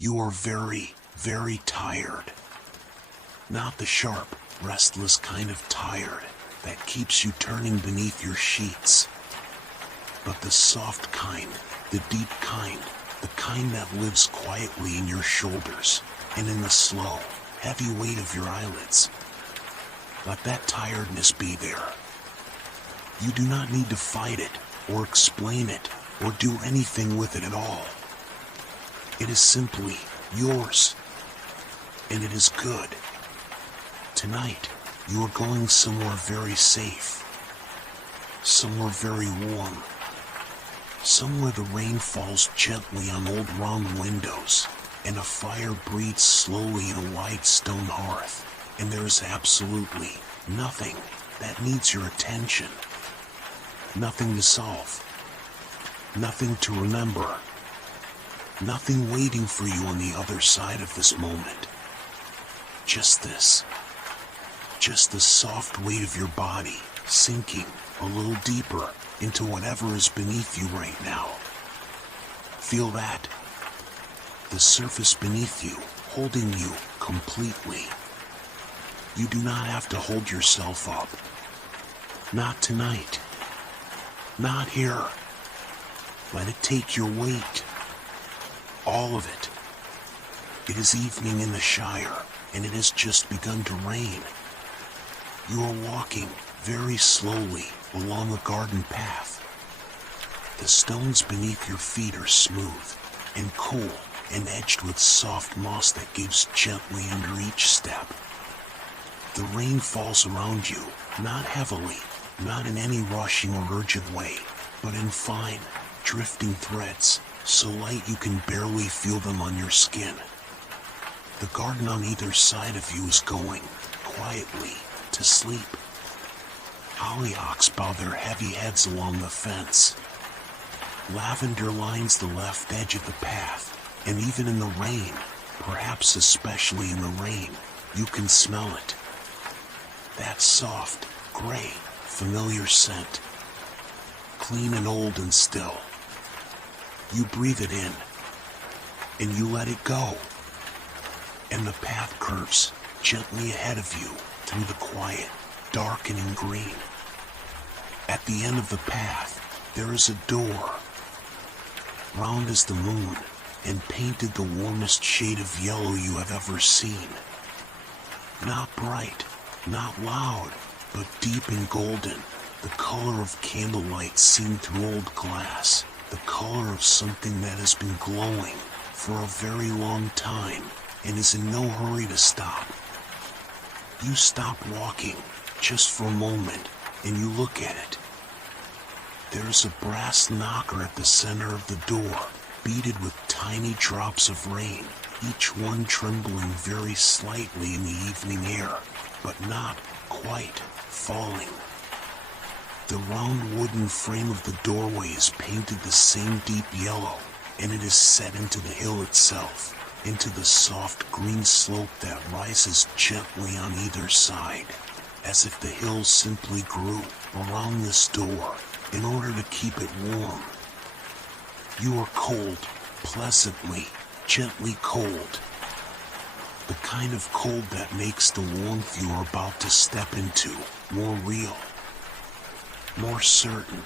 You are very, very tired. Not the sharp, restless kind of tired that keeps you turning beneath your sheets, but the soft kind, the deep kind, the kind that lives quietly in your shoulders and in the slow, heavy weight of your eyelids. Let that tiredness be there. You do not need to fight it, or explain it, or do anything with it at all. It is simply yours, and it is good. Tonight, you are going somewhere very safe, somewhere very warm, somewhere the rain falls gently on old round windows, and a fire breathes slowly in a wide stone hearth, and there is absolutely nothing that needs your attention. Nothing to solve. Nothing to remember. Nothing waiting for you on the other side of this moment. Just this. Just the soft weight of your body sinking a little deeper into whatever is beneath you right now. Feel that. The surface beneath you, holding you completely. You do not have to hold yourself up. Not tonight. Not here. Let it take your weight. All of it. It is evening in the Shire, and it has just begun to rain. You are walking very slowly along a garden path. The stones beneath your feet are smooth and cool and edged with soft moss that gives gently under each step. The rain falls around you, not heavily, not in any rushing or urgent way, but in fine, drifting threads, so light you can barely feel them on your skin. The garden on either side of you is going, quietly, to sleep. Hollyhocks bow their heavy heads along the fence. Lavender lines the left edge of the path, and even in the rain, perhaps especially in the rain, you can smell it. That soft, gray, familiar scent. Clean and old and still. You breathe it in, and you let it go. And the path curves gently ahead of you through the quiet, darkening green. At the end of the path, there is a door, round as the moon, and painted the warmest shade of yellow you have ever seen. Not bright, not loud, but deep and golden, the color of candlelight seen through old glass, the color of something that has been glowing for a very long time and is in no hurry to stop. You stop walking just for a moment and you look at it. There is a brass knocker at the center of the door, beaded with tiny drops of rain, each one trembling very slightly in the evening air, but not quite falling. The round wooden frame of the doorway is painted the same deep yellow, and it is set into the hill itself, into the soft green slope that rises gently on either side, as if the hill simply grew around this door in order to keep it warm. You are cold, pleasantly, gently cold. The kind of cold that makes the warmth you are about to step into more real, more certain,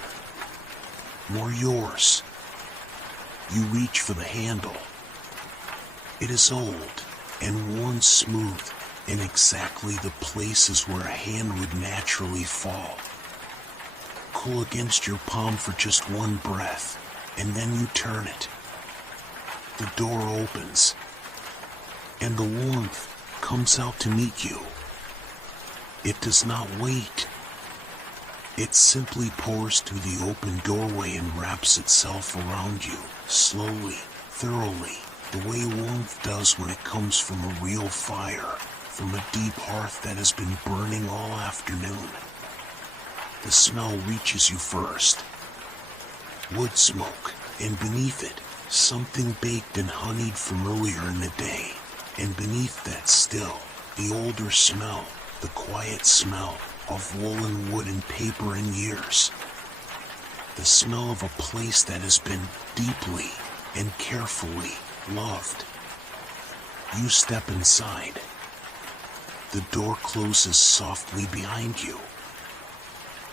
more yours. You reach for the handle. It is old and worn smooth in exactly the places where a hand would naturally fall. Cool against your palm for just one breath, and then you turn it. The door opens, and the warmth comes out to meet you. It does not wait. It simply pours through the open doorway and wraps itself around you, slowly, thoroughly, the way warmth does when it comes from a real fire, from a deep hearth that has been burning all afternoon. The smell reaches you first. Wood smoke, and beneath it, something baked and honeyed from earlier in the day, and beneath that still, the older smell, the quiet smell of woolen wood and paper and years. The smell of a place that has been deeply and carefully loved. You step inside. The door closes softly behind you,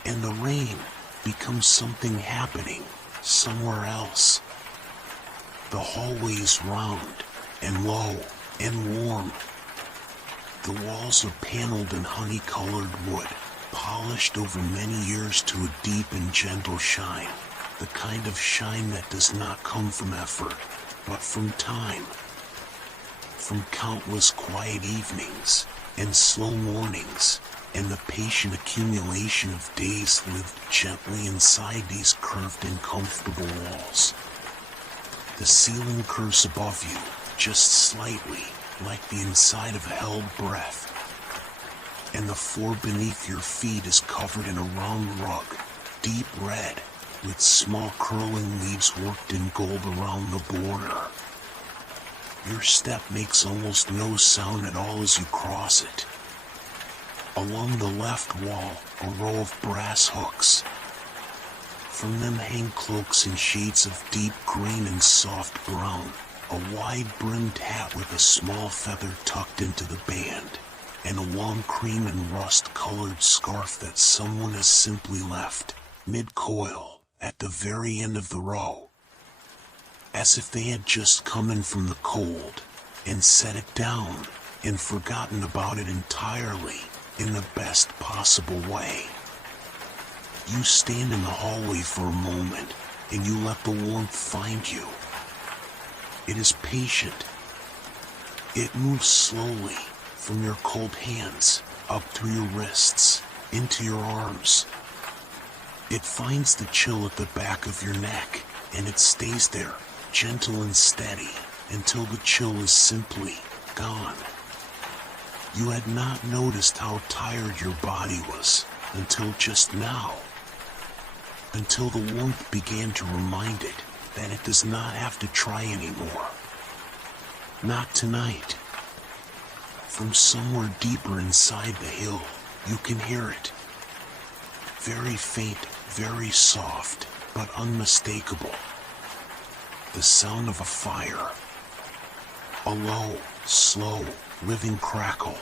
and the rain becomes something happening somewhere else. The hallway is round and low and warm. The walls are paneled in honey-colored wood, polished over many years to a deep and gentle shine, the kind of shine that does not come from effort, but from time, from countless quiet evenings and slow mornings, and the patient accumulation of days lived gently inside these curved and comfortable walls. The ceiling curves above you, just slightly, like the inside of a held breath, and the floor beneath your feet is covered in a round rug, deep red, with small curling leaves worked in gold around the border. Your step makes almost no sound at all as you cross it. Along the left wall, a row of brass hooks. From them hang cloaks in shades of deep green and soft brown, a wide-brimmed hat with a small feather tucked into the band, and a long cream and rust-colored scarf that someone has simply left, mid-coil, at the very end of the row. As if they had just come in from the cold, and set it down, and forgotten about it entirely, in the best possible way. You stand in the hallway for a moment, and you let the warmth find you. It is patient. It moves slowly, from your cold hands, up through your wrists, into your arms. It finds the chill at the back of your neck, and it stays there, gentle and steady, until the chill is simply gone. You had not noticed how tired your body was until just now. Until the warmth began to remind it that it does not have to try anymore. Not tonight. From somewhere deeper inside the hill, you can hear it. Very faint, very soft, but unmistakable. The sound of a fire. A low, slow, living crackle.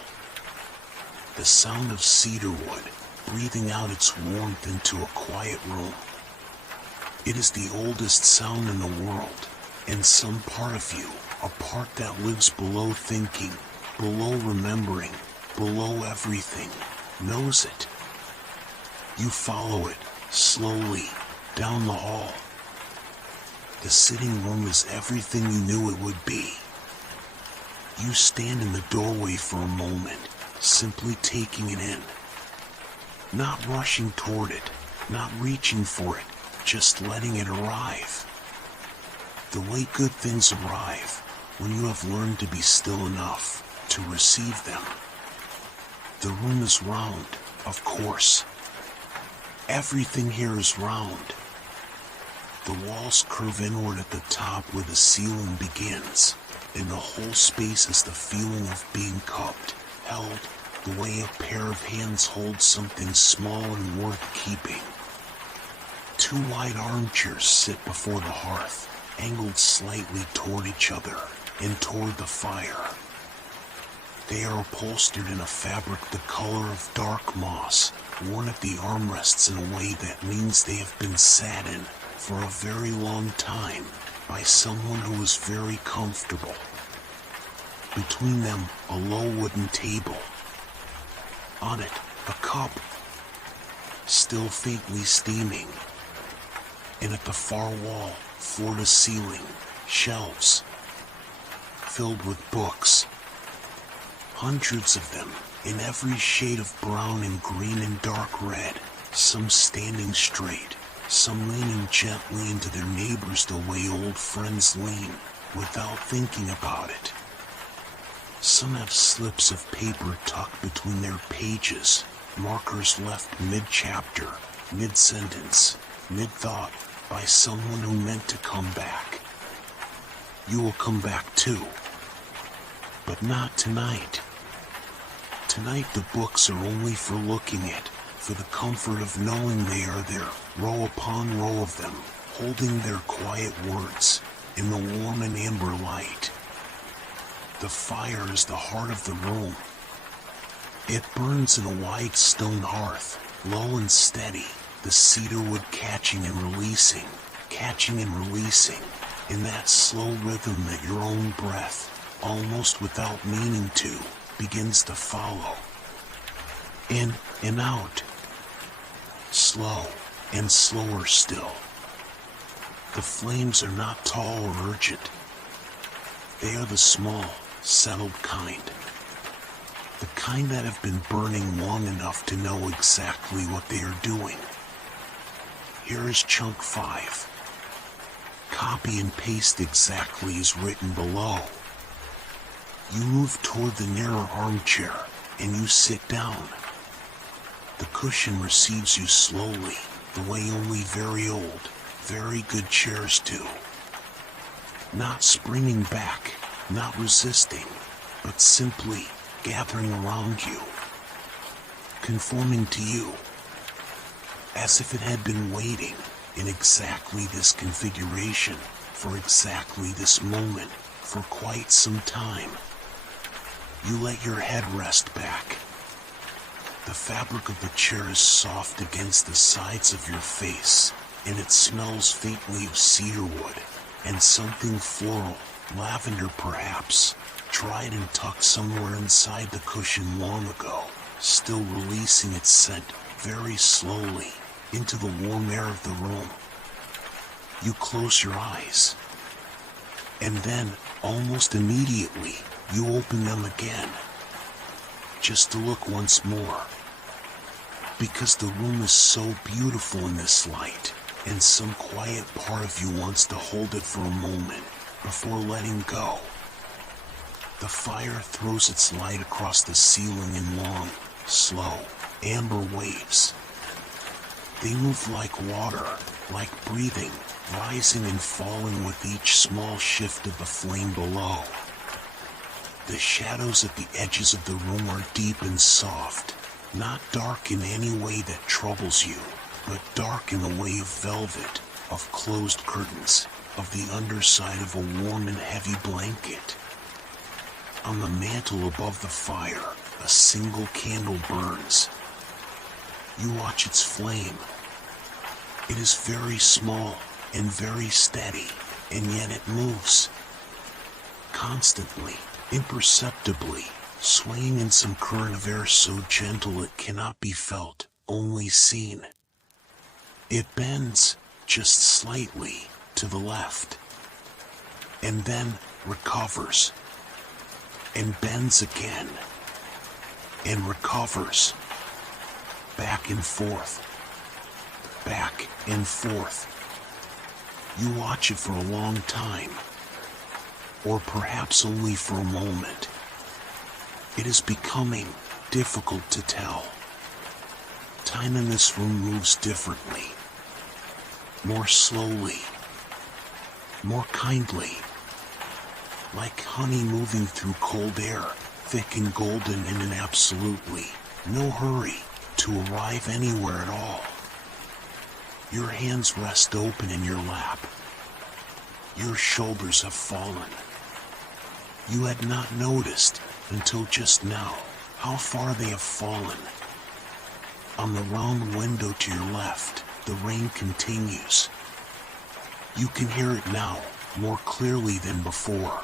The sound of cedarwood breathing out its warmth into a quiet room. It is the oldest sound in the world, and some part of you, a part that lives below thinking, below remembering, below everything, knows it. You follow it, slowly, down the hall. The sitting room is everything you knew it would be. You stand in the doorway for a moment, simply taking it in. Not rushing toward it, not reaching for it, just letting it arrive. The way good things arrive, when you have learned to be still enough to receive them. The room is round, of course. Everything here is round. The walls curve inward at the top where the ceiling begins, and the whole space is the feeling of being cupped, held, the way a pair of hands hold something small and worth keeping. Two wide armchairs sit before the hearth, angled slightly toward each other and toward the fire. They are upholstered in a fabric the color of dark moss, worn at the armrests in a way that means they have been sat in for a very long time by someone who is very comfortable. Between them, a low wooden table. On it, a cup, still faintly steaming. And at the far wall, floor to ceiling, shelves, filled with books. Hundreds of them, in every shade of brown and green and dark red, some standing straight, some leaning gently into their neighbors the way old friends lean, without thinking about it. Some have slips of paper tucked between their pages, markers left mid-chapter, mid-sentence, mid-thought, by someone who meant to come back. You will come back too. But not tonight. Tonight the books are only for looking at, for the comfort of knowing they are there, row upon row of them, holding their quiet words, in the warm and amber light. The fire is the heart of the room. It burns in a wide stone hearth, low and steady, the cedarwood catching and releasing, in that slow rhythm that your own breath, almost without meaning to, begins to follow. In and out. Slow and slower still. The flames are not tall or urgent. They are the small, settled kind. The kind that have been burning long enough to know exactly what they are doing. Here is chunk 5. Copy and paste exactly as written below. You move toward the nearer armchair, and you sit down. The cushion receives you slowly, the way only very old, very good chairs do. Not springing back, not resisting, but simply gathering around you, conforming to you, as if it had been waiting in exactly this configuration, for exactly this moment, for quite some time. You let your head rest back. The fabric of the chair is soft against the sides of your face, and it smells faintly of cedarwood, and something floral, lavender perhaps, dried and tucked somewhere inside the cushion long ago, still releasing its scent very slowly into the warm air of the room. You close your eyes, and then, almost immediately, you open them again, just to look once more, because the room is so beautiful in this light, and some quiet part of you wants to hold it for a moment before letting go. The fire throws its light across the ceiling in long, slow, amber waves. They move like water, like breathing, rising and falling with each small shift of the flame below. The shadows at the edges of the room are deep and soft, not dark in any way that troubles you, but dark in the way of velvet, of closed curtains, of the underside of a warm and heavy blanket. On the mantel above the fire, a single candle burns. You watch its flame. It is very small and very steady, and yet it moves. Constantly, imperceptibly, swaying in some current of air so gentle it cannot be felt, only seen. It bends, just slightly, to the left, and then recovers, and bends again, and recovers, back and forth, back and forth. You watch it for a long time, or perhaps only for a moment. It is becoming difficult to tell. Time in this room moves differently, more slowly, more kindly, like honey moving through cold air, thick and golden in an absolutely no hurry to arrive anywhere at all. Your hands rest open in your lap. Your shoulders have fallen. You had not noticed, until just now, how far they have fallen. On the round window to your left, the rain continues. You can hear it now, more clearly than before.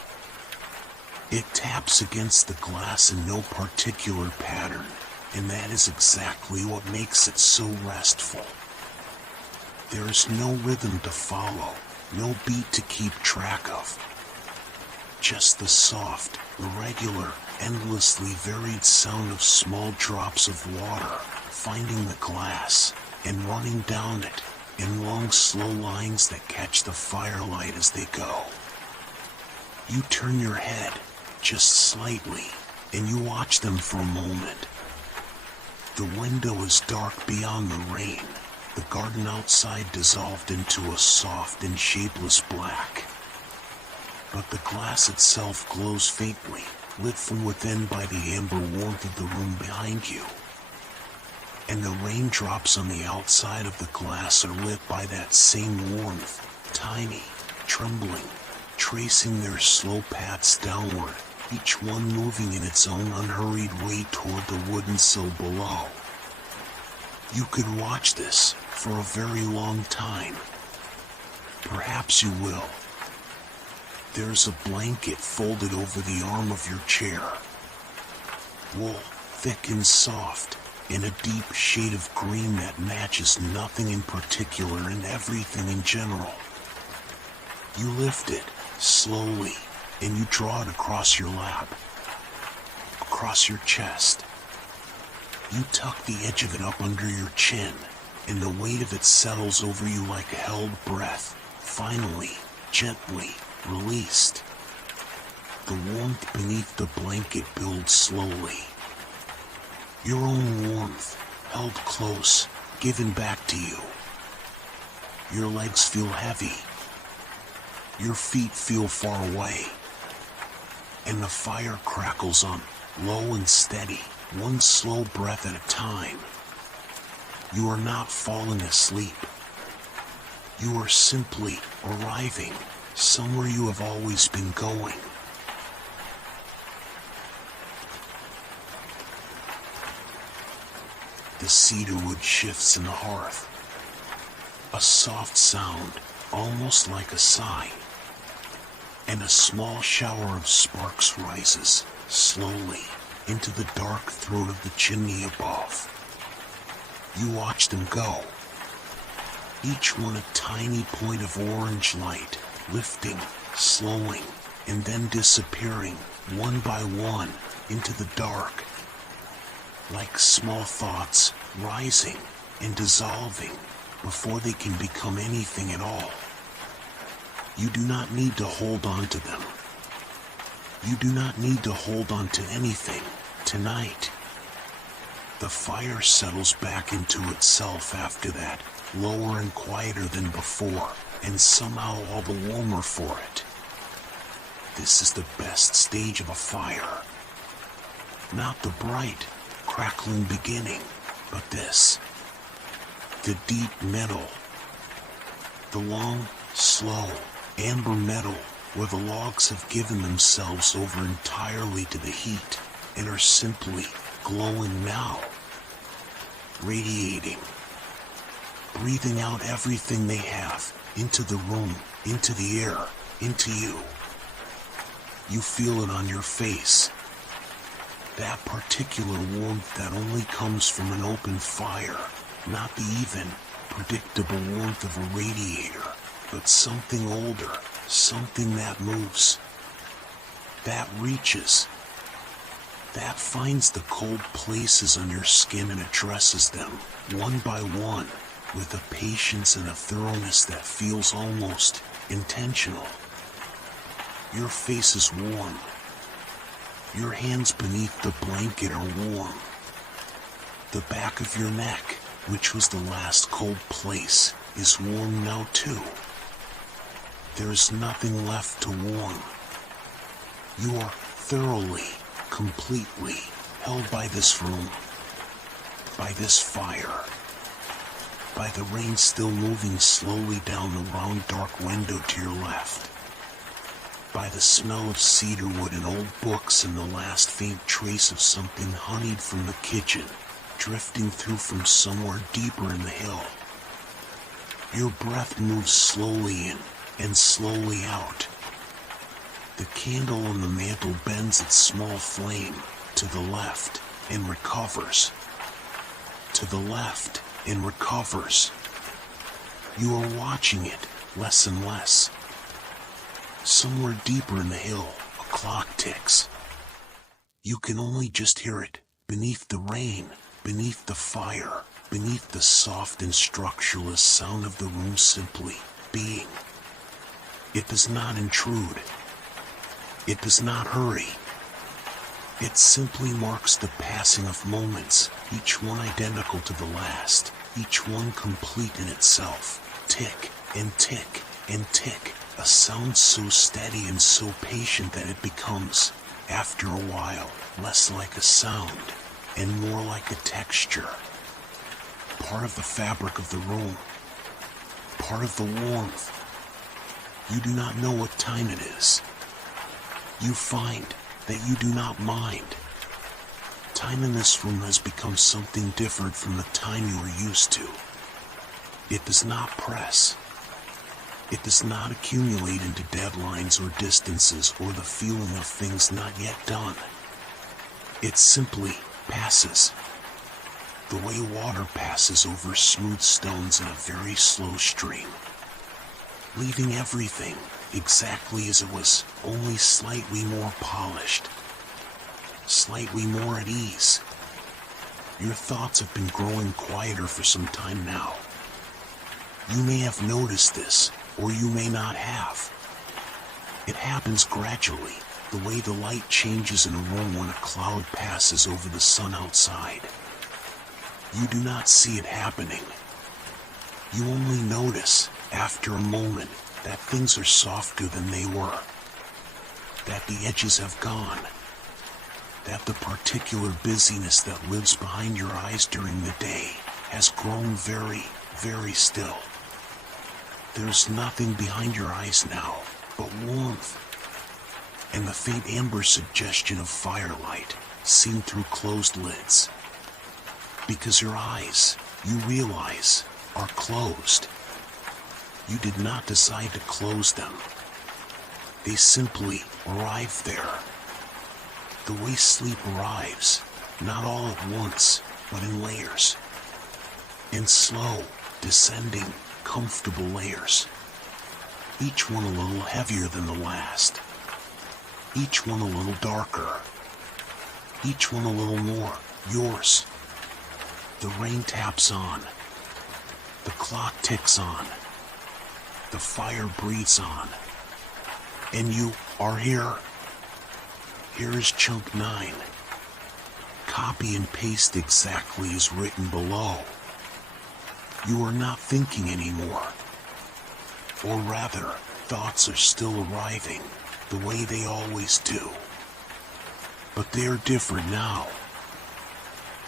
It taps against the glass in no particular pattern, and that is exactly what makes it so restful. There is no rhythm to follow, no beat to keep track of. Just the soft, irregular, endlessly varied sound of small drops of water finding the glass and running down it in long, slow lines that catch the firelight as they go. You turn your head, just slightly, and you watch them for a moment. The window is dark beyond the rain, the garden outside dissolved into a soft and shapeless black. But the glass itself glows faintly, lit from within by the amber warmth of the room behind you. And the raindrops on the outside of the glass are lit by that same warmth, tiny, trembling, tracing their slow paths downward, each one moving in its own unhurried way toward the wooden sill below. You could watch this for a very long time. Perhaps you will. There's a blanket folded over the arm of your chair. Wool, thick and soft, in a deep shade of green that matches nothing in particular and everything in general. You lift it, slowly, and you draw it across your lap, across your chest. You tuck the edge of it up under your chin, and the weight of it settles over you like a held breath, finally, gently, released. The warmth beneath the blanket builds slowly. Your own warmth, held close, given back to you. Your legs feel heavy. Your feet feel far away. And the fire crackles on, low and steady, one slow breath at a time. You are not falling asleep. You are simply arriving somewhere you have always been going. The cedarwood shifts in the hearth. A soft sound, almost like a sigh. And a small shower of sparks rises, slowly, into the dark throat of the chimney above. You watch them go. Each one a tiny point of orange light, lifting, slowing, and then disappearing, one by one, into the dark. Like small thoughts, rising and dissolving before they can become anything at all. You do not need to hold on to them. You do not need to hold on to anything tonight. The fire settles back into itself after that, lower and quieter than before, and somehow all the warmer for it. This is the best stage of a fire. Not the bright, crackling beginning, but this. The deep metal. The long, slow, amber metal where the logs have given themselves over entirely to the heat and are simply glowing now. Radiating. Breathing out everything they have into the room, into the air, into you. You feel it on your face. That particular warmth that only comes from an open fire, not the even, predictable warmth of a radiator, but something older, something that moves, that reaches, that finds the cold places on your skin and addresses them, one by one, with a patience and a thoroughness that feels almost intentional. Your face is warm. Your hands beneath the blanket are warm. The back of your neck, which was the last cold place, is warm now too. There is nothing left to warm. You are thoroughly, completely held by this room, by this fire, by the rain still moving slowly down the round dark window to your left, by the smell of cedarwood and old books and the last faint trace of something honeyed from the kitchen, drifting through from somewhere deeper in the hill. Your breath moves slowly in and slowly out. The candle on the mantel bends its small flame to the left and recovers. To the left and recovers. You are watching it less and less. Somewhere deeper in the hill, a clock ticks. You can only just hear it, beneath the rain, beneath the fire, beneath the soft and structureless sound of the room simply being. It does not intrude. It does not hurry. It simply marks the passing of moments, each one identical to the last, each one complete in itself. Tick and tick and tick. A sound so steady and so patient that it becomes, after a while, less like a sound and more like a texture. Part of the fabric of the room. Part of the warmth. You do not know what time it is. You find that you do not mind. Time in this room has become something different from the time you are used to. It does not press. It does not accumulate into deadlines or distances or the feeling of things not yet done. It simply passes. The way water passes over smooth stones in a very slow stream, leaving everything exactly as it was, only slightly more polished, slightly more at ease. Your thoughts have been growing quieter for some time now. You may have noticed this, or you may not have. It happens gradually, the way the light changes in a room when a cloud passes over the sun outside. You do not see it happening. You only notice, after a moment, that things are softer than they were, that the edges have gone, that the particular busyness that lives behind your eyes during the day has grown very, very still. There's nothing behind your eyes now but warmth, and the faint amber suggestion of firelight seen through closed lids. Because your eyes, you realize, are closed. You did not decide to close them. They simply arrived there. The way sleep arrives, not all at once, but in layers. In slow, descending, comfortable layers. Each one a little heavier than the last. Each one a little darker. Each one a little more yours. The rain taps on. The clock ticks on. The fire breathes on. And you are here. Here is chunk 9. Copy and paste exactly as written below. You are not thinking anymore. Or rather, thoughts are still arriving, the way they always do. But they are different now.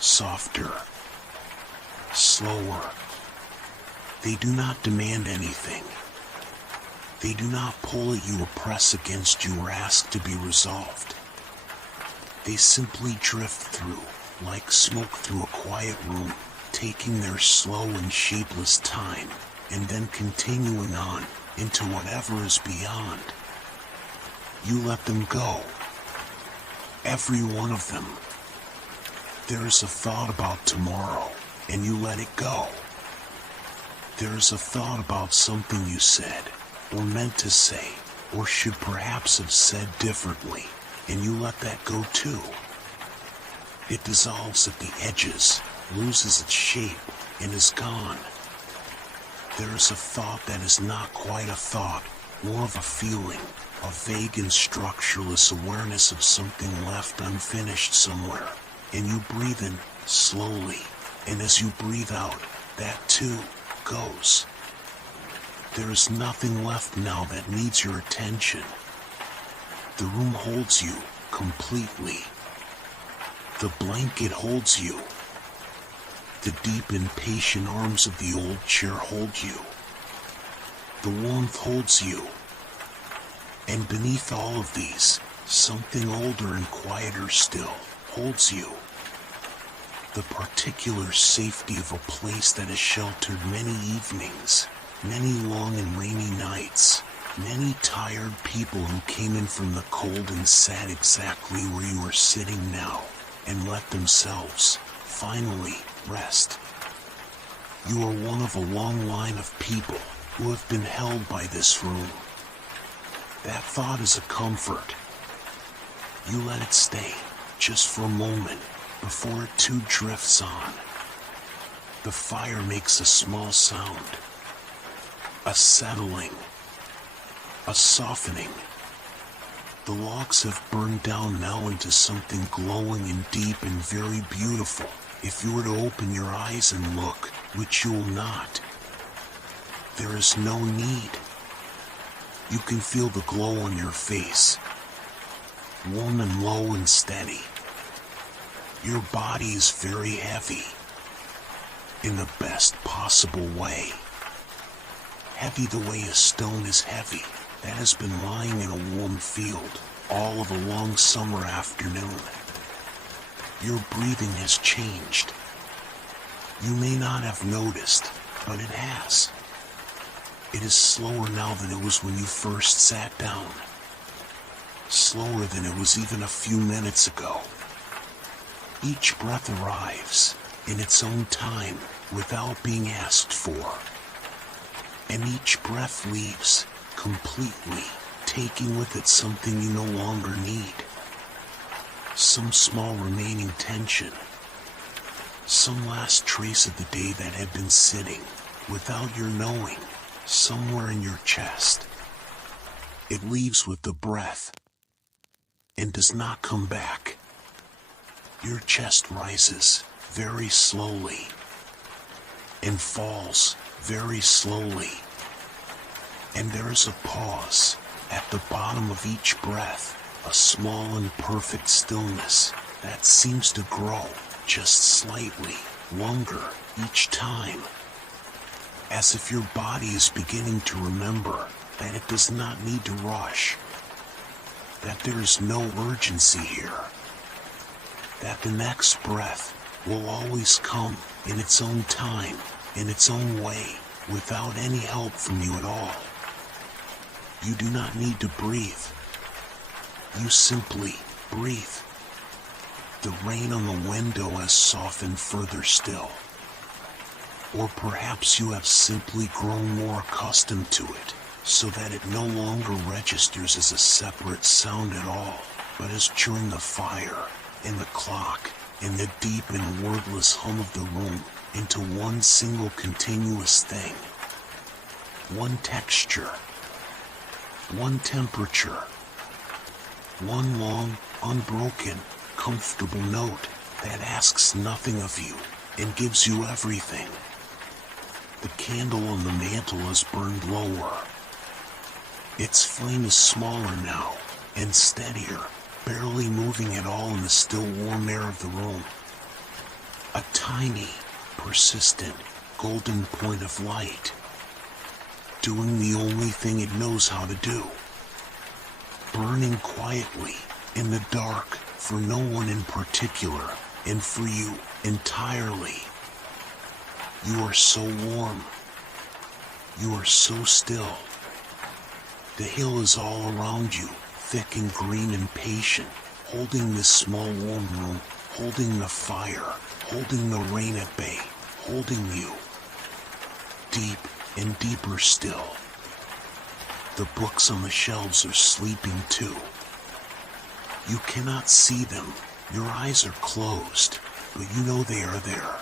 Softer. Slower. They do not demand anything. They do not pull at you or press against you or ask to be resolved. They simply drift through, like smoke through a quiet room, taking their slow and shapeless time, and then continuing on into whatever is beyond. You let them go. Every one of them. There is a thought about tomorrow, and you let it go. There is a thought about something you said, or meant to say, or should perhaps have said differently, and you let that go too. It dissolves at the edges, loses its shape, and is gone. There is a thought that is not quite a thought, more of a feeling, a vague and structureless awareness of something left unfinished somewhere, and you breathe in slowly, and as you breathe out, that too goes. There is nothing left now that needs your attention. The room holds you completely. The blanket holds you. The deep and patient arms of the old chair hold you. The warmth holds you. And beneath all of these, something older and quieter still holds you. The particular safety of a place that has sheltered many evenings, many long and rainy nights, many tired people who came in from the cold and sat exactly where you are sitting now, and let themselves, finally, rest. You are one of a long line of people who have been held by this room. That thought is a comfort. You let it stay, just for a moment, before it too drifts on. The fire makes a small sound. A settling. A softening. The logs have burned down now into something glowing and deep and very beautiful, if you were to open your eyes and look, which you will not. There is no need. You can feel the glow on your face. Warm and low and steady. Your body is very heavy. In the best possible way. Heavy the way a stone is heavy that has been lying in a warm field, all of a long summer afternoon. Your breathing has changed. You may not have noticed, but it has. It is slower now than it was when you first sat down. Slower than it was even a few minutes ago. Each breath arrives in its own time without being asked for. And each breath leaves completely, taking with it something you no longer need. Some small remaining tension. Some last trace of the day that had been sitting, without your knowing, somewhere in your chest. It leaves with the breath and does not come back. Your chest rises very slowly and falls very slowly. And there is a pause at the bottom of each breath, a small and perfect stillness that seems to grow just slightly longer each time. As if your body is beginning to remember that it does not need to rush, that there is no urgency here, that the next breath will always come in its own time, in its own way, without any help from you at all. You do not need to breathe. You simply breathe. The rain on the window has softened further still. Or perhaps you have simply grown more accustomed to it, so that it no longer registers as a separate sound at all, but as chewing the fire, and the clock, and the deep and wordless hum of the room into one single continuous thing. One texture. One temperature. One long, unbroken, comfortable note that asks nothing of you and gives you everything. The candle on the mantel is burned lower. Its flame is smaller now and steadier, barely moving at all in the still warm air of the room. A tiny, persistent, golden point of light, doing the only thing it knows how to do. Burning quietly in the dark for no one in particular, and for you entirely. You are so warm. You are so still. The hill is all around you, thick and green and patient, holding this small warm room, holding the fire, holding the rain at bay, holding you. Deep and deeper still. The books on the shelves are sleeping too. You cannot see them. Your eyes are closed, but you know they are there.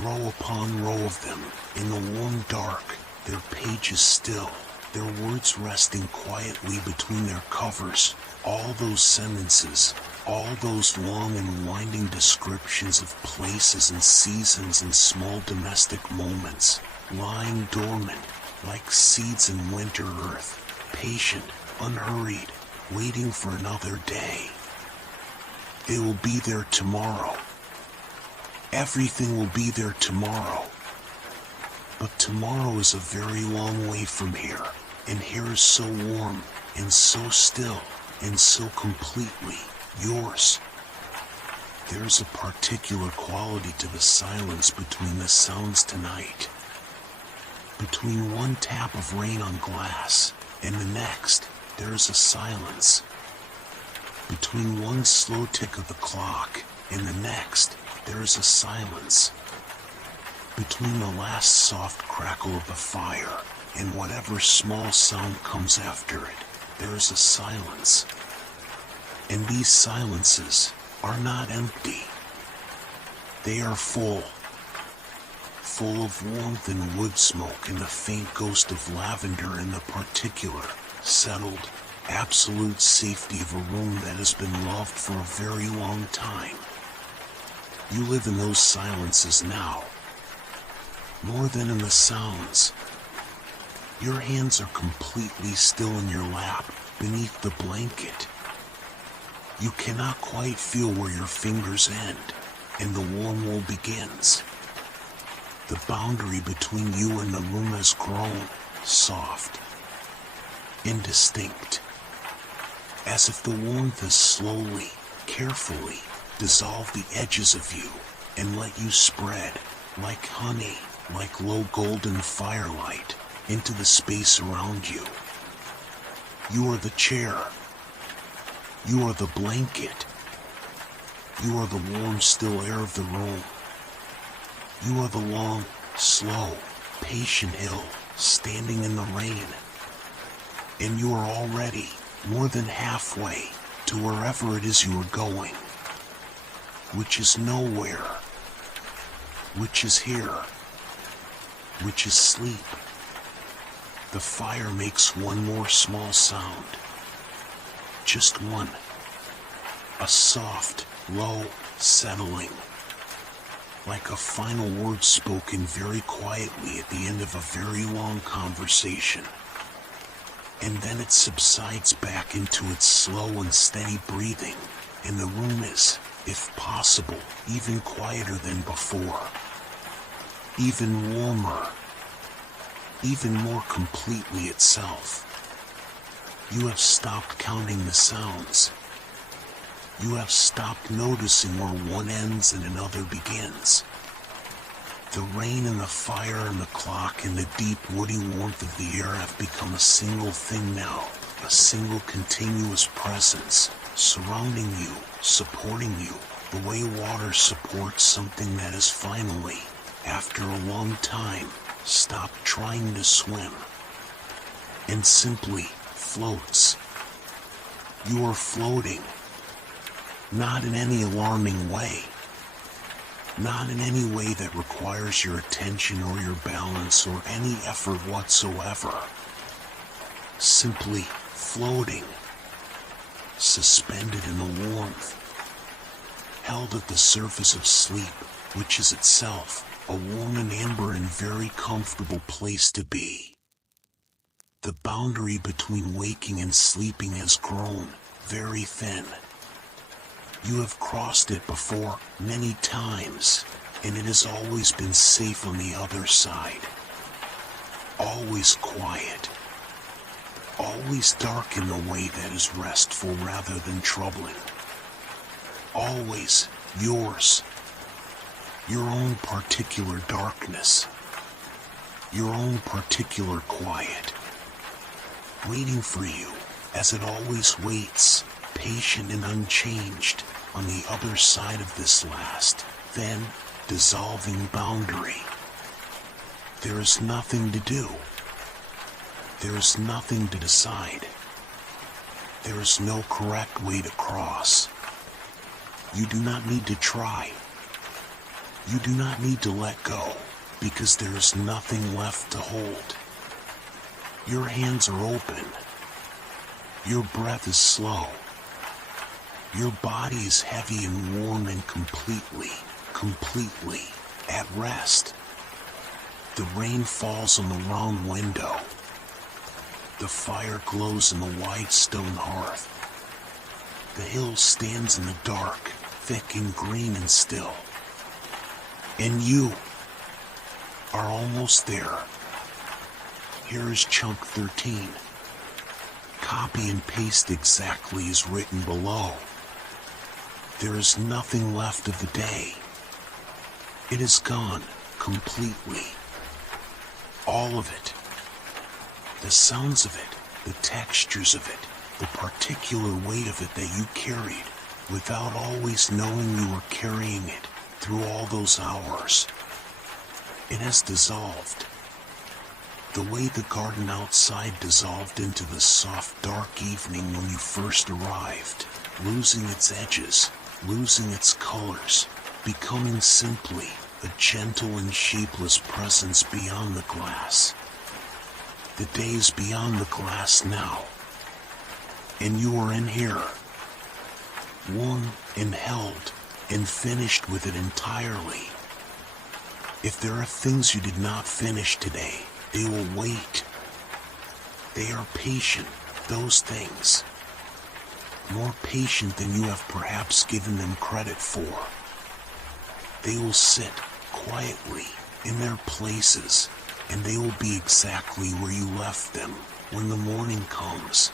Row upon row of them, in the warm dark, their pages still, their words resting quietly between their covers, all those sentences, all those long and winding descriptions of places and seasons and small domestic moments, lying dormant, like seeds in winter earth, patient, unhurried, waiting for another day. They will be there tomorrow. Everything will be there tomorrow. But tomorrow is a very long way from here, and here is so warm, and so still, and so completely yours. There is a particular quality to the silence between the sounds tonight. Between one tap of rain on glass and the next, there is a silence. Between one slow tick of the clock and the next, there is a silence. Between the last soft crackle of the fire and whatever small sound comes after it, there is a silence. And these silences are not empty. They are full of warmth and wood smoke and the faint ghost of lavender in the particular, settled, absolute safety of a room that has been loved for a very long time. You live in those silences now, more than in the sounds. Your hands are completely still in your lap, beneath the blanket. You cannot quite feel where your fingers end, and the warm wool begins. The boundary between you and the room has grown, soft, indistinct. as if the warmth has slowly, carefully dissolved the edges of you and let you spread, like honey, like low golden firelight, into the space around you. You are the chair. You are the blanket. You are the warm, still air of the room. You are the long, slow, patient hill standing in the rain. And you are already more than halfway to wherever it is you are going, which is nowhere, which is here, which is sleep. The fire makes one more small sound. Just one. A soft, low settling. Like a final word spoken very quietly at the end of a very long conversation. And then it subsides back into its slow and steady breathing, and the room is, if possible, even quieter than before. Even warmer. Even more completely itself. You have stopped counting the sounds. You have stopped noticing where one ends and another begins. The rain and the fire and the clock and the deep woody warmth of the air have become a single thing now, a single continuous presence, surrounding you, supporting you, the way water supports something that has finally, after a long time, stopped trying to swim, and simply floats. You are floating, not in any alarming way. Not in any way that requires your attention or your balance or any effort whatsoever. Simply floating, suspended in the warmth, held at the surface of sleep, which is itself a warm and amber and very comfortable place to be. The boundary between waking and sleeping has grown very thin. You have crossed it before many times, and it has always been safe on the other side. Always quiet. Always dark in the way that is restful rather than troubling. Always yours. Your own particular darkness. Your own particular quiet. Waiting for you, as it always waits, patient and unchanged, on the other side of this last, then, dissolving boundary. There is nothing to do. There is nothing to decide. There is no correct way to cross. You do not need to try. You do not need to let go, because there is nothing left to hold. Your hands are open. Your breath is slow. Your body is heavy and warm and completely at rest. The rain falls on the round window. The fire glows in the wide stone hearth. The hill stands in the dark, thick and green and still. And you are almost there. Here is chunk 13. Copy and paste exactly as written below. There is nothing left of the day. It is gone, completely. All of it. The sounds of it, the textures of it, the particular weight of it that you carried, without always knowing you were carrying it through all those hours. It has dissolved. The way the garden outside dissolved into the soft, dark evening when you first arrived, losing its edges, losing its colors, becoming simply a gentle and shapeless presence beyond the glass. The day is beyond the glass now, and you are in here, one and held and finished with it entirely. If there are things you did not finish today, they will wait. They are patient, those things. More patient than you have perhaps given them credit for. They will sit quietly in their places, and they will be exactly where you left them when the morning comes.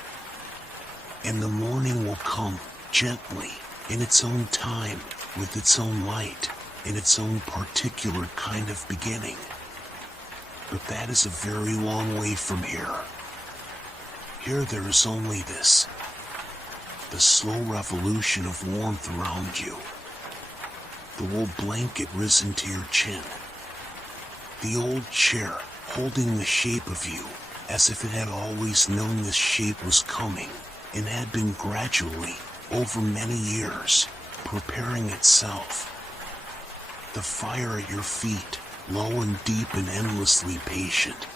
And the morning will come, gently, in its own time, with its own light, in its own particular kind of beginning. But that is a very long way from here. Here there is only this, the slow revolution of warmth around you, the old blanket risen to your chin, the old chair holding the shape of you, as if it had always known this shape was coming, and had been gradually, over many years, preparing itself. The fire at your feet, low and deep and endlessly patient.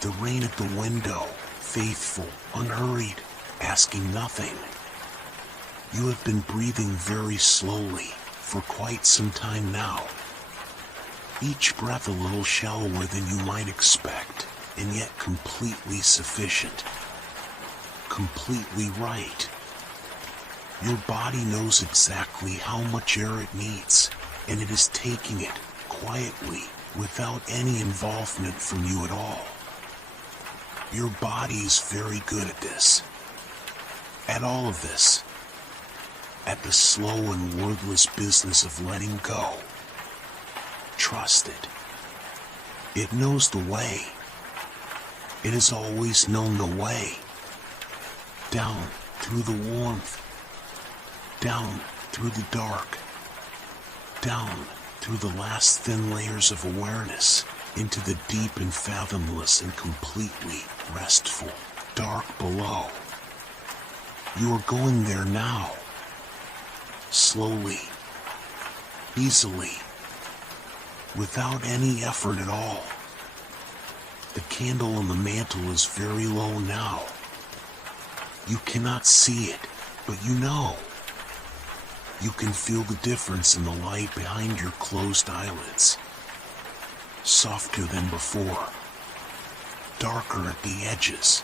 The rain at the window, faithful, unhurried, asking nothing. You have been breathing very slowly, for quite some time now. Each breath a little shallower than you might expect, and yet completely sufficient. Completely right. Your body knows exactly how much air it needs, and it is taking it, quietly, without any involvement from you at all. Your body is very good at this. At all of this. At the slow and wordless business of letting go. Trust it. It knows the way. It has always known the way. Down through the warmth. Down through the dark. Down through the last thin layers of awareness, into the deep and fathomless and completely restful dark below. You are going there now. Slowly. Easily. Without any effort at all. The candle on the mantle is very low now. You cannot see it, but you know. You can feel the difference in the light behind your closed eyelids. Softer than before. Darker at the edges.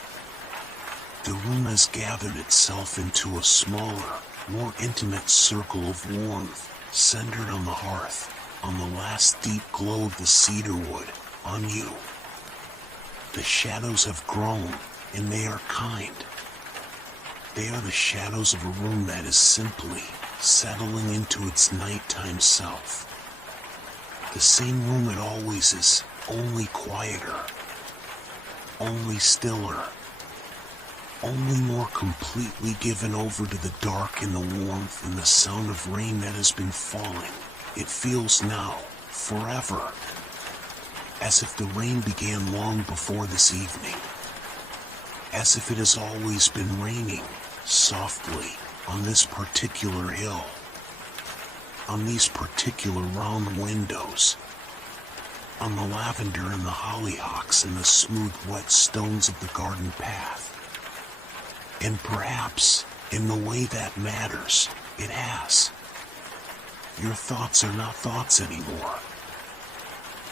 The room has gathered itself into a smaller, more intimate circle of warmth, centered on the hearth, on the last deep glow of the cedarwood, on you. The shadows have grown, and they are kind. They are the shadows of a room that is simply settling into its nighttime self. The same room it always is, only quieter, only stiller, only more completely given over to the dark and the warmth and the sound of rain that has been falling. It feels now, forever, as if the rain began long before this evening, as if it has always been raining, softly, on this particular hill, on these particular round windows, on the lavender and the hollyhocks and the smooth wet stones of the garden path. And perhaps, in the way that matters, it has. Your thoughts are not thoughts anymore.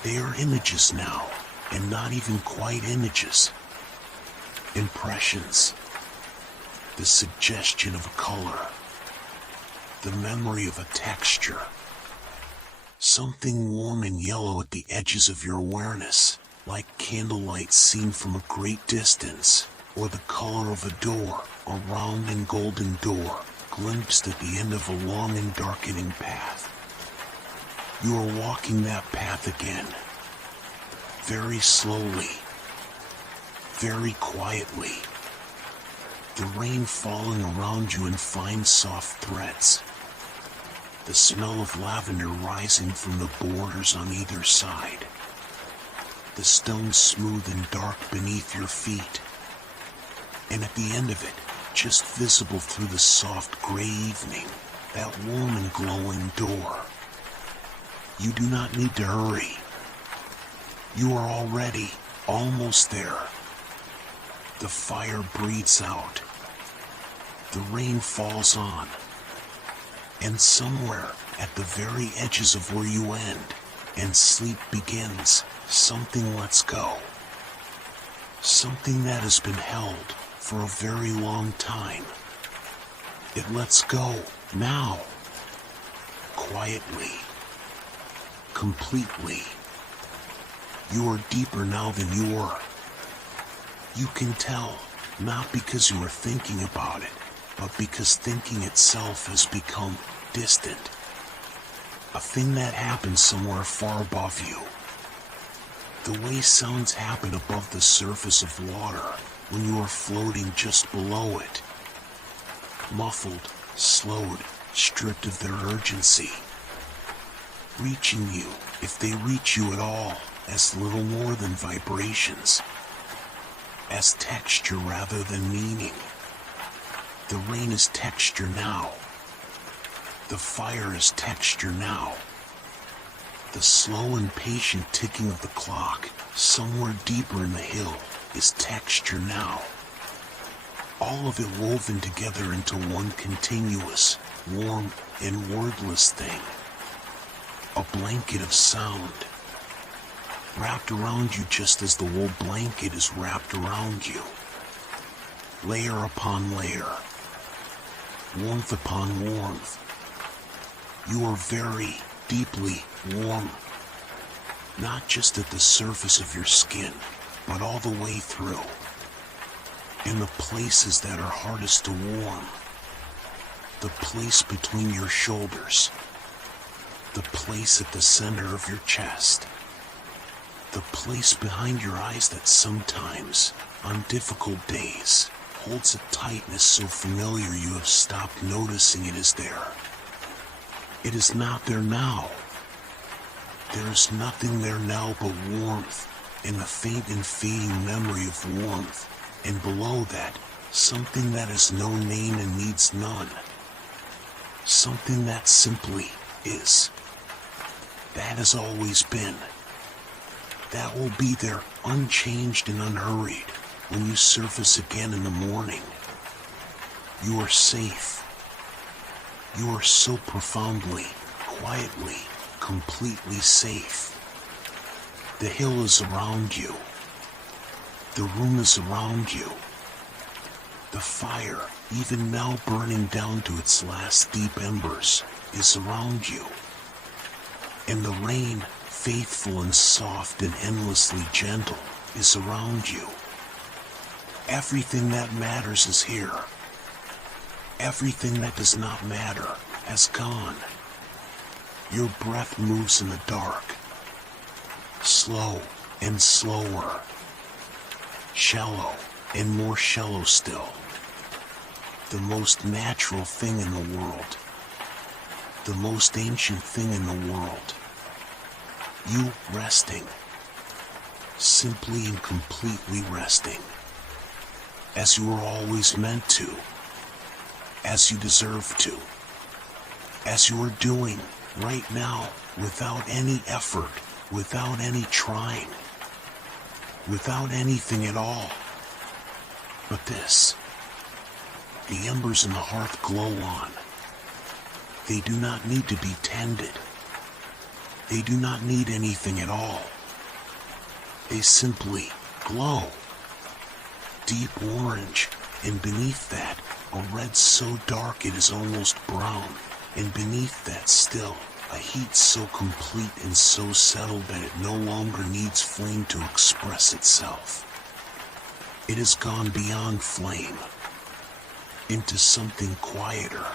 They are images now, and not even quite images. Impressions. The suggestion of a color. The memory of a texture. Something warm and yellow at the edges of your awareness, like candlelight seen from a great distance, or the color of a door, a round and golden door, glimpsed at the end of a long and darkening path. You are walking that path again, very slowly, very quietly, the rain falling around you in fine soft threads, the smell of lavender rising from the borders on either side, the stone smooth and dark beneath your feet, and at the end of it, just visible through the soft gray evening, that warm and glowing door. You do not need to hurry. You are already almost there. The fire breathes out. The rain falls on. And somewhere at the very edges of where you end and sleep begins, something lets go. Something that has been held for a very long time. It lets go now. Quietly. Completely. You are deeper now than you were. You can tell Not because you are thinking about it, but because thinking itself has become distant. A thing that happens somewhere far above you. The way sounds happen above the surface of water when you are floating just below it. Muffled, slowed, stripped of their urgency. Reaching you, if they reach you at all, as little more than vibrations. As texture rather than meaning. The rain is texture now. The fire is texture now. The slow and patient ticking of the clock, somewhere deeper in the hill, is texture now. All of it woven together into one continuous, warm, and wordless thing. A blanket of sound. Wrapped around you just as the wool blanket is wrapped around you. Layer upon layer. Warmth upon warmth. You are very deeply warm. Not just at the surface of your skin, but all the way through. In the places that are hardest to warm. The place between your shoulders. The place at the center of your chest. The place behind your eyes that sometimes, on difficult days, holds a tightness so familiar you have stopped noticing it is there. It is not there now. There is nothing there now but warmth, and the faint and fading memory of warmth, and below that, something that has no name and needs none. Something that simply is. That has always been. That will be there, unchanged and unhurried, when you surface again in the morning. You are safe. You are so profoundly, quietly, completely safe. The hill is around you. The room is around you. The fire, even now burning down to its last deep embers, is around you. And the rain, faithful and soft and endlessly gentle, is around you. Everything that matters is here. Everything that does not matter has gone. Your breath moves in the dark. Slow and slower. Shallow and more shallow still. The most natural thing in the world. The most ancient thing in the world. You resting. Simply and completely resting. As you were always meant to. As you deserve to. As you are doing right now, without any effort, without any trying. Without anything at all. But this. The embers in the hearth glow on. They do not need to be tended. They do not need anything at all. They simply glow. Deep orange, and beneath that, a red so dark it is almost brown, and beneath that still, a heat so complete and so settled that it no longer needs flame to express itself. It has gone beyond flame, into something quieter,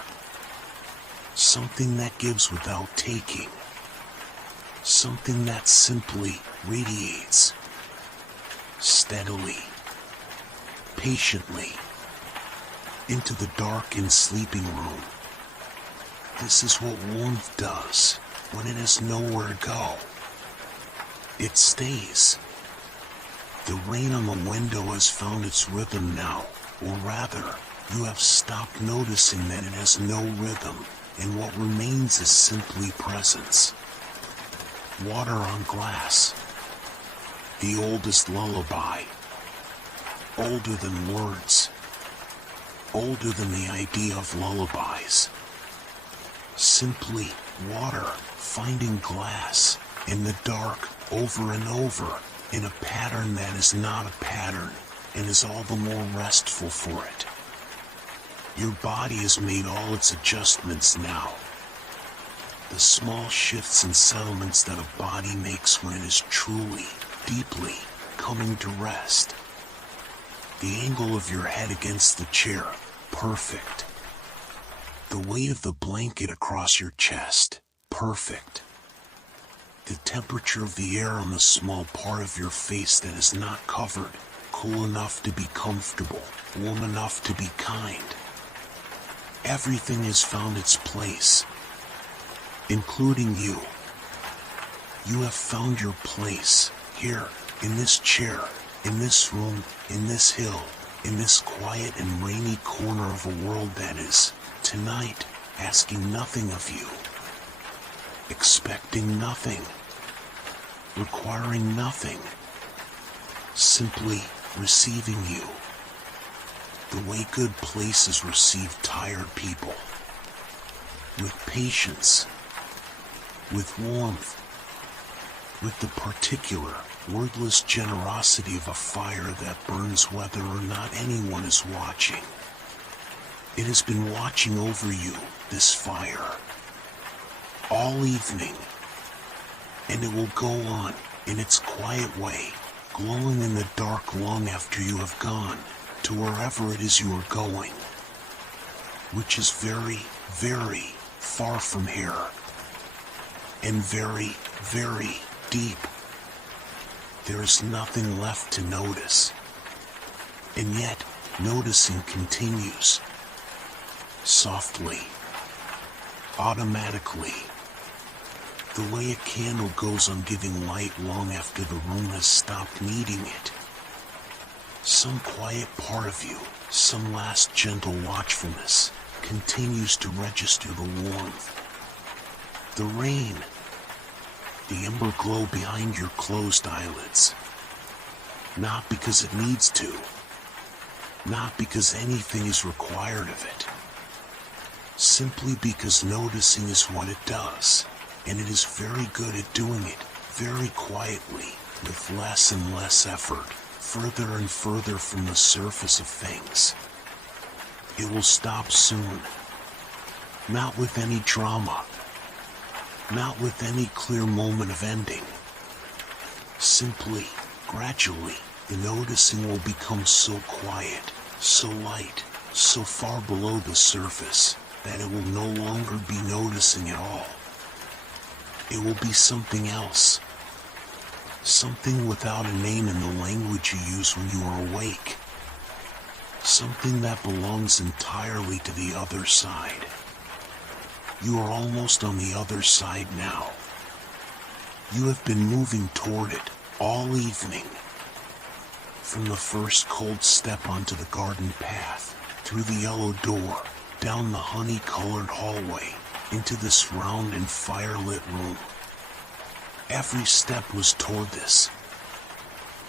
something that gives without taking, something that simply radiates, steadily, patiently, into the dark and sleeping room. This is what warmth does when it has nowhere to go. It stays. The rain on the window has found its rhythm now, or rather, you have stopped noticing that it has no rhythm, and what remains is simply presence. Water on glass. The oldest lullaby. Older than words. Older than the idea of lullabies. Simply water finding glass in the dark over and over in a pattern that is not a pattern and is all the more restful for it. Your body has made all its adjustments now. The small shifts and settlements that a body makes when it is truly, deeply coming to rest. The angle of your head against the chair, perfect. The weight of the blanket across your chest, perfect. The temperature of the air on the small part of your face that is not covered, cool enough to be comfortable, warm enough to be kind. Everything has found its place, including you. You have found your place, here, in this chair, in this room, in this hill, in this quiet and rainy corner of a world that is, tonight, asking nothing of you, expecting nothing, requiring nothing, simply receiving you. The way good places receive tired people, with patience, with warmth, with the particular, wordless generosity of a fire that burns whether or not anyone is watching. It has been watching over you, this fire, all evening, and it will go on, in its quiet way, glowing in the dark long after you have gone, to wherever it is you are going, which is very, very far from here, and very, very deep. There is nothing left to notice, and yet noticing continues, softly, automatically, the way a candle goes on giving light long after the room has stopped needing it. Some quiet part of you, some last gentle watchfulness, continues to register the warmth. The rain, the ember glow behind your closed eyelids. Not because it needs to, not because anything is required of it. Simply because noticing is what it does, and it is very good at doing it, very quietly, with less and less effort, further and further from the surface of things. It will stop soon. Not with any drama. Not with any clear moment of ending. Simply, gradually, the noticing will become so quiet, so light, so far below the surface, that it will no longer be noticing at all. It will be something else. Something without a name in the language you use when you are awake. Something that belongs entirely to the other side. You are almost on the other side now. You have been moving toward it all evening. From the first cold step onto the garden path, through the yellow door, down the honey-colored hallway, into this round and fire-lit room. Every step was toward this.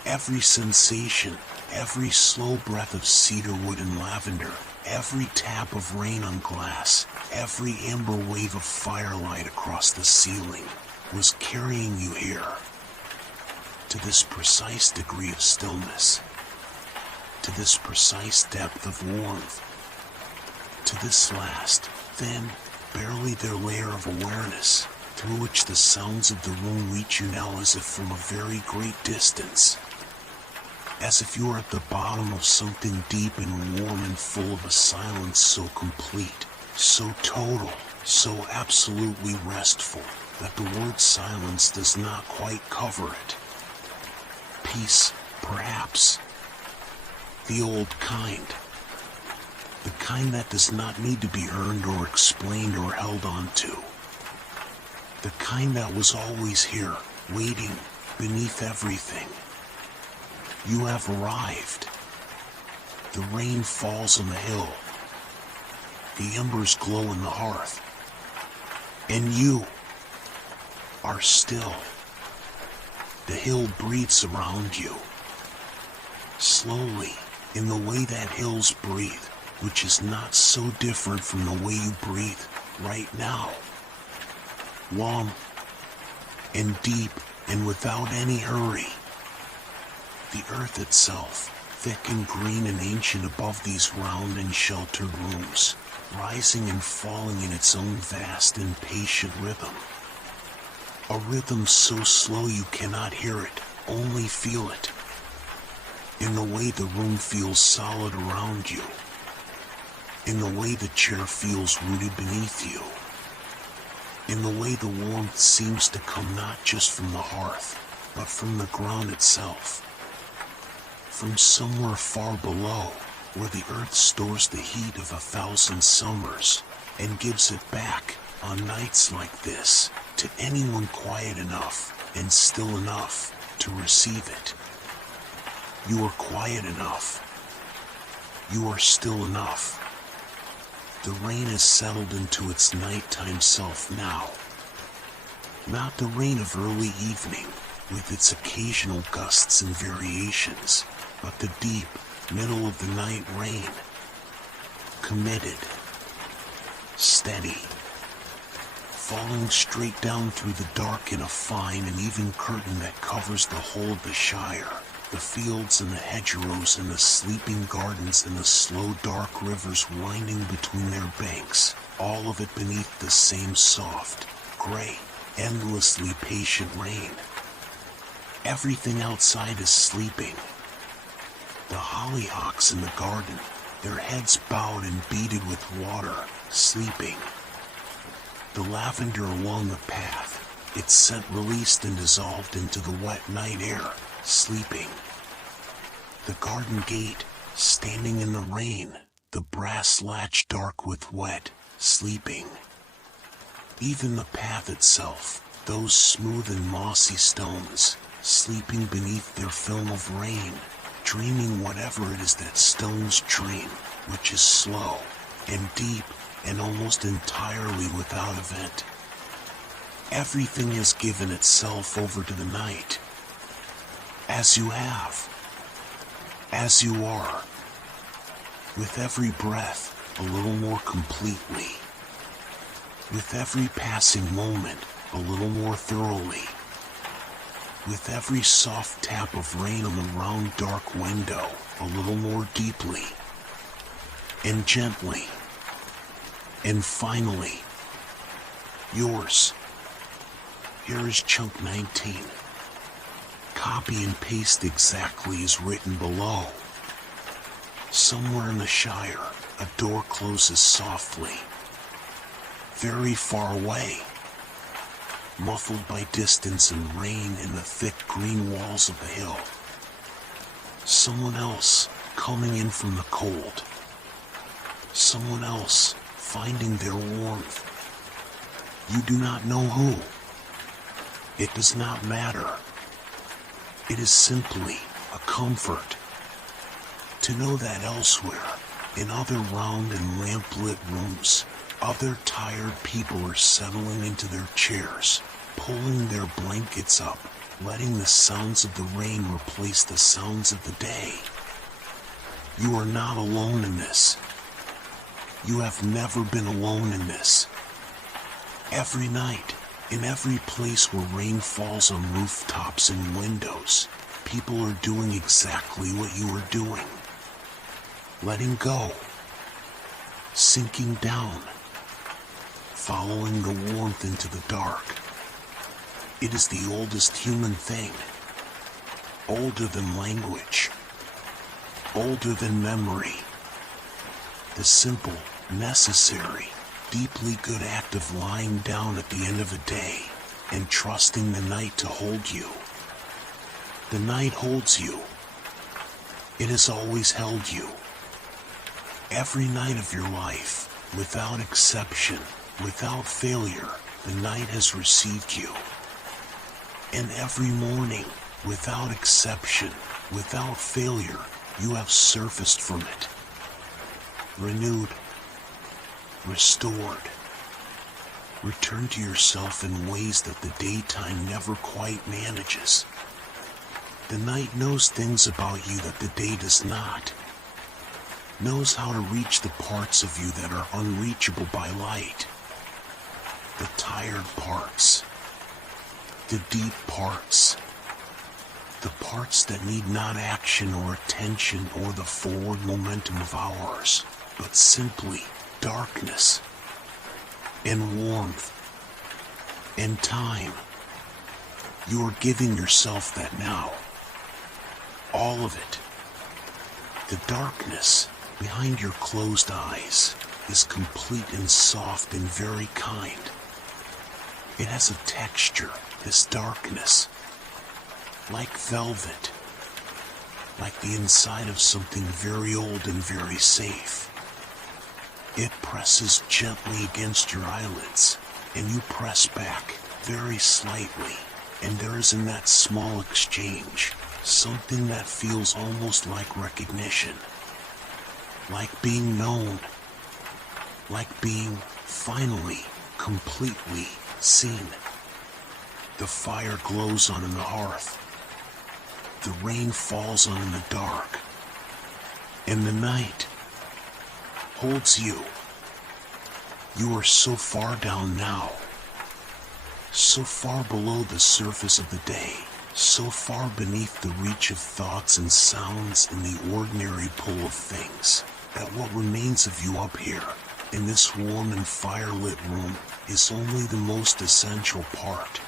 Every sensation, every slow breath of cedarwood and lavender, every tap of rain on glass, every amber wave of firelight across the ceiling was carrying you here. To this precise degree of stillness. To this precise depth of warmth. To this last, thin, barely there layer of awareness, through which the sounds of the room reach you now as if from a very great distance. As if you are at the bottom of something deep and warm and full of a silence so complete, so total, so absolutely restful, that the word silence does not quite cover it. Peace, perhaps. The old kind. The kind that does not need to be earned or explained or held on to. The kind that was always here, waiting, beneath everything. You have arrived. The rain falls on the hill. The embers glow in the hearth. And you are still. The hill breathes around you. Slowly, in the way that hills breathe, which is not so different from the way you breathe right now. Long and deep and without any hurry. The earth itself, thick and green and ancient above these round and sheltered rooms, rising and falling in its own vast and patient rhythm. A rhythm so slow you cannot hear it, only feel it. in the way the room feels solid around you, in the way the chair feels rooted beneath you, in the way the warmth seems to come not just from the hearth, but from the ground itself, from somewhere far below, where the earth stores the heat of 1,000 summers and gives it back on nights like this to anyone quiet enough and still enough to receive it. You are quiet enough. You are still enough. The rain has settled into its nighttime self now. Not the rain of early evening, with its occasional gusts and variations, but the deep, middle of the night rain. Committed. Steady. Falling straight down through the dark in a fine and even curtain that covers the whole of the Shire, the fields and the hedgerows and the sleeping gardens and the slow dark rivers winding between their banks, all of it beneath the same soft, gray, endlessly patient rain. Everything outside is sleeping. The hollyhocks in the garden, their heads bowed and beaded with water, sleeping. The lavender along the path, its scent released and dissolved into the wet night air, sleeping. The garden gate, standing in the rain, the brass latch dark with wet, sleeping. Even the path itself, those smooth and mossy stones, sleeping beneath their film of rain, dreaming whatever it is that stones dream, which is slow and deep and almost entirely without event. Everything has given itself over to the night. As you have. As you are. With every breath, a little more completely. With every passing moment, a little more thoroughly. With every soft tap of rain on the round dark window, a little more deeply. And gently. And finally, yours. Here is chunk 19. Copy and paste exactly as written below. Somewhere in the Shire, a door closes softly. Very far away. Muffled by distance and rain in the thick green walls of the hill. Someone else coming in from the cold. Someone else finding their warmth. You do not know who. It does not matter. It is simply a comfort to know that elsewhere, in other round and lamp-lit rooms, other tired people are settling into their chairs, pulling their blankets up, letting the sounds of the rain replace the sounds of the day. You are not alone in this. You have never been alone in this. Every night, in every place where rain falls on rooftops and windows, people are doing exactly what you are doing. Letting go. Sinking down. Following the warmth into the dark. It is the oldest human thing. Older than language. Older than memory. The simple, necessary, deeply good act of lying down at the end of a day and trusting the night to hold you. The night holds you. It has always held you. Every night of your life, without exception, without failure, the night has received you. And every morning, without exception, without failure, you have surfaced from it. Renewed. Restored. Return to yourself in ways that the daytime never quite manages. The night knows things about you that the day does not. Knows how to reach the parts of you that are unreachable by light. The tired parts. The deep parts. The parts that need not action or attention or the forward momentum of ours, but simply darkness, and warmth, and time. You are giving yourself that now. All of it. The darkness behind your closed eyes is complete and soft and very kind. It has a texture, this darkness, like velvet, like the inside of something very old and very safe. It presses gently against your eyelids, and you press back very slightly, and there is in that small exchange something that feels almost like recognition, like being known, like being finally, completely seen. The fire glows on in the hearth. The rain falls on in the dark. And the night holds you. You are so far down now, so far below the surface of the day, so far beneath the reach of thoughts and sounds and the ordinary pull of things, that what remains of you up here, in this warm and fire-lit room, is only the most essential part.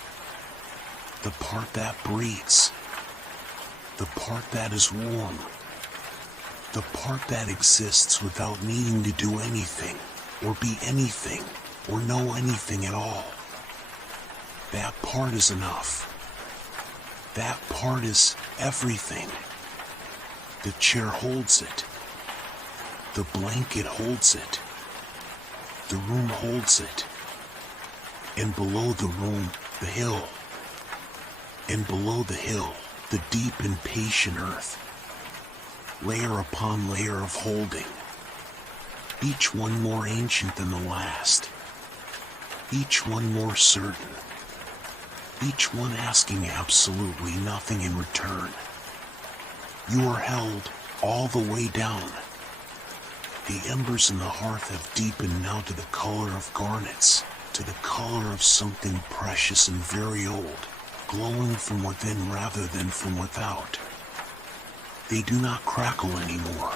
The part that breathes. The part that is warm. The part that exists without needing to do anything, or be anything, or know anything at all. That part is enough. That part is everything. The chair holds it. The blanket holds it. The room holds it. And below the room, the hill. And below the hill, the deep and patient earth. Layer upon layer of holding. Each one more ancient than the last. Each one more certain. Each one asking absolutely nothing in return. You are held all the way down. The embers in the hearth have deepened now to the color of garnets, to the color of something precious and very old, glowing from within rather than from without. They do not crackle anymore.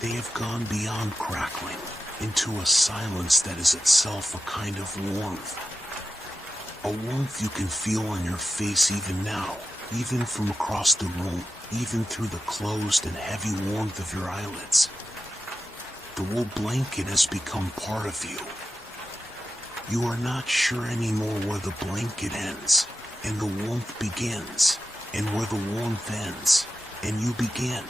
They have gone beyond crackling, into a silence that is itself a kind of warmth. A warmth you can feel on your face even now, even from across the room, even through the closed and heavy warmth of your eyelids. The wool blanket has become part of you. You are not sure anymore where the blanket ends, and the warmth begins, and where the warmth ends, and you begin.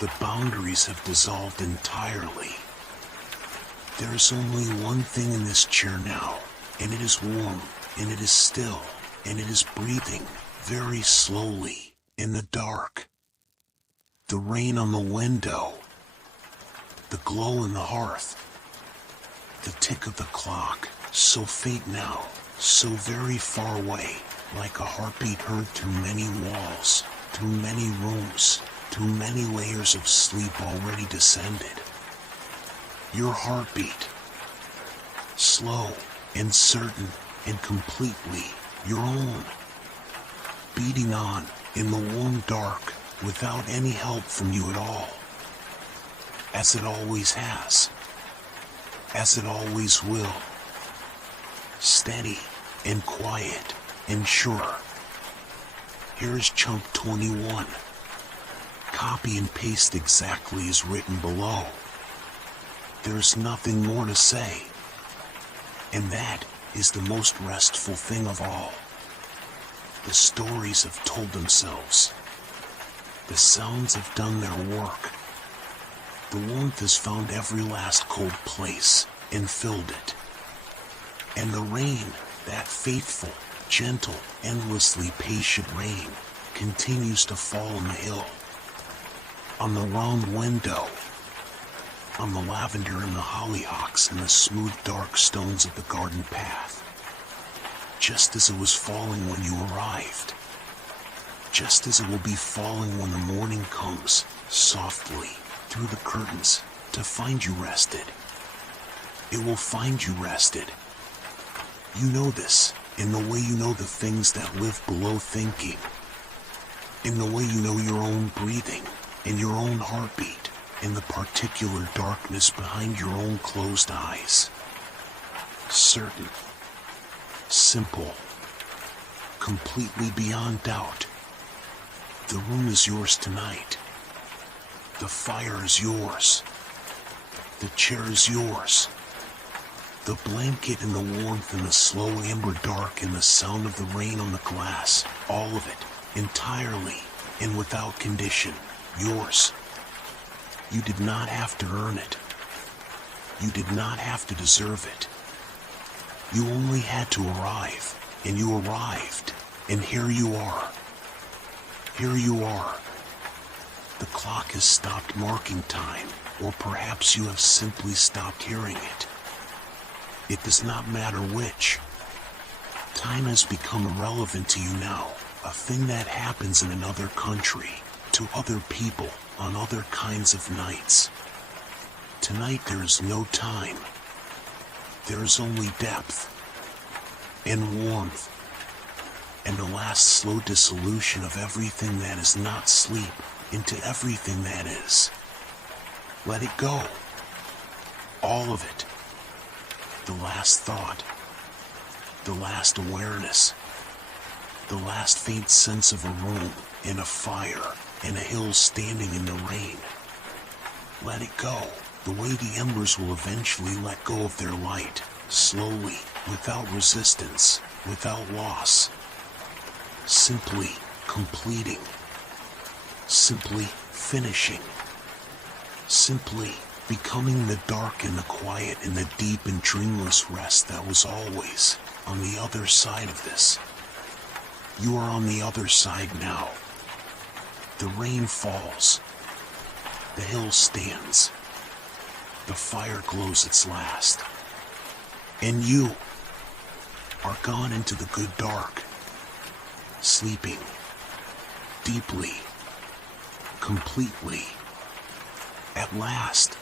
The boundaries have dissolved entirely. There is only one thing in this chair now, and it is warm, and it is still, and it is breathing, very slowly, in the dark. The rain on the window, the glow in the hearth, the tick of the clock, so faint now, so very far away, like a heartbeat heard through many walls, through many rooms, through many layers of sleep already descended. Your heartbeat, slow and certain and completely your own, beating on in the warm dark without any help from you at all, as it always has, as it always will, steady and quiet and sure. Here is chunk 21. Copy and paste exactly as written below. There is nothing more to say. And that is the most restful thing of all. The stories have told themselves. The sounds have done their work. The warmth has found every last cold place and filled it. And the rain, that faithful, gentle, endlessly patient rain, continues to fall on the hill, on the round window, on the lavender and the hollyhocks and the smooth dark stones of the garden path, just as it was falling when you arrived, just as it will be falling when the morning comes, softly, through the curtains, to find you rested. It will find you rested. You know this, in the way you know the things that live below thinking, in the way you know your own breathing, and your own heartbeat, in the particular darkness behind your own closed eyes. Certain, simple, completely beyond doubt. The room is yours tonight. The fire is yours. The chair is yours. The blanket and the warmth and the slow amber dark and the sound of the rain on the glass, all of it, entirely and without condition, yours. You did not have to earn it. You did not have to deserve it. You only had to arrive, and you arrived, and here you are. Here you are. The clock has stopped marking time, or perhaps you have simply stopped hearing it. It does not matter which. Time has become irrelevant to you now, a thing that happens in another country, to other people, on other kinds of nights. Tonight there is no time. There is only depth, and warmth, and the last slow dissolution of everything that is not sleep into everything that is. Let it go. All of it. The last thought. The last awareness. The last faint sense of a room, and a fire, and a hill standing in the rain. Let it go, the way the embers will eventually let go of their light, slowly, without resistance, without loss. Simply completing. Simply finishing. Simply becoming the dark and the quiet and the deep and dreamless rest that was always on the other side of this. You are on the other side now. The rain falls. The hill stands. The fire glows its last. And you are gone into the good dark, sleeping deeply, completely, at last.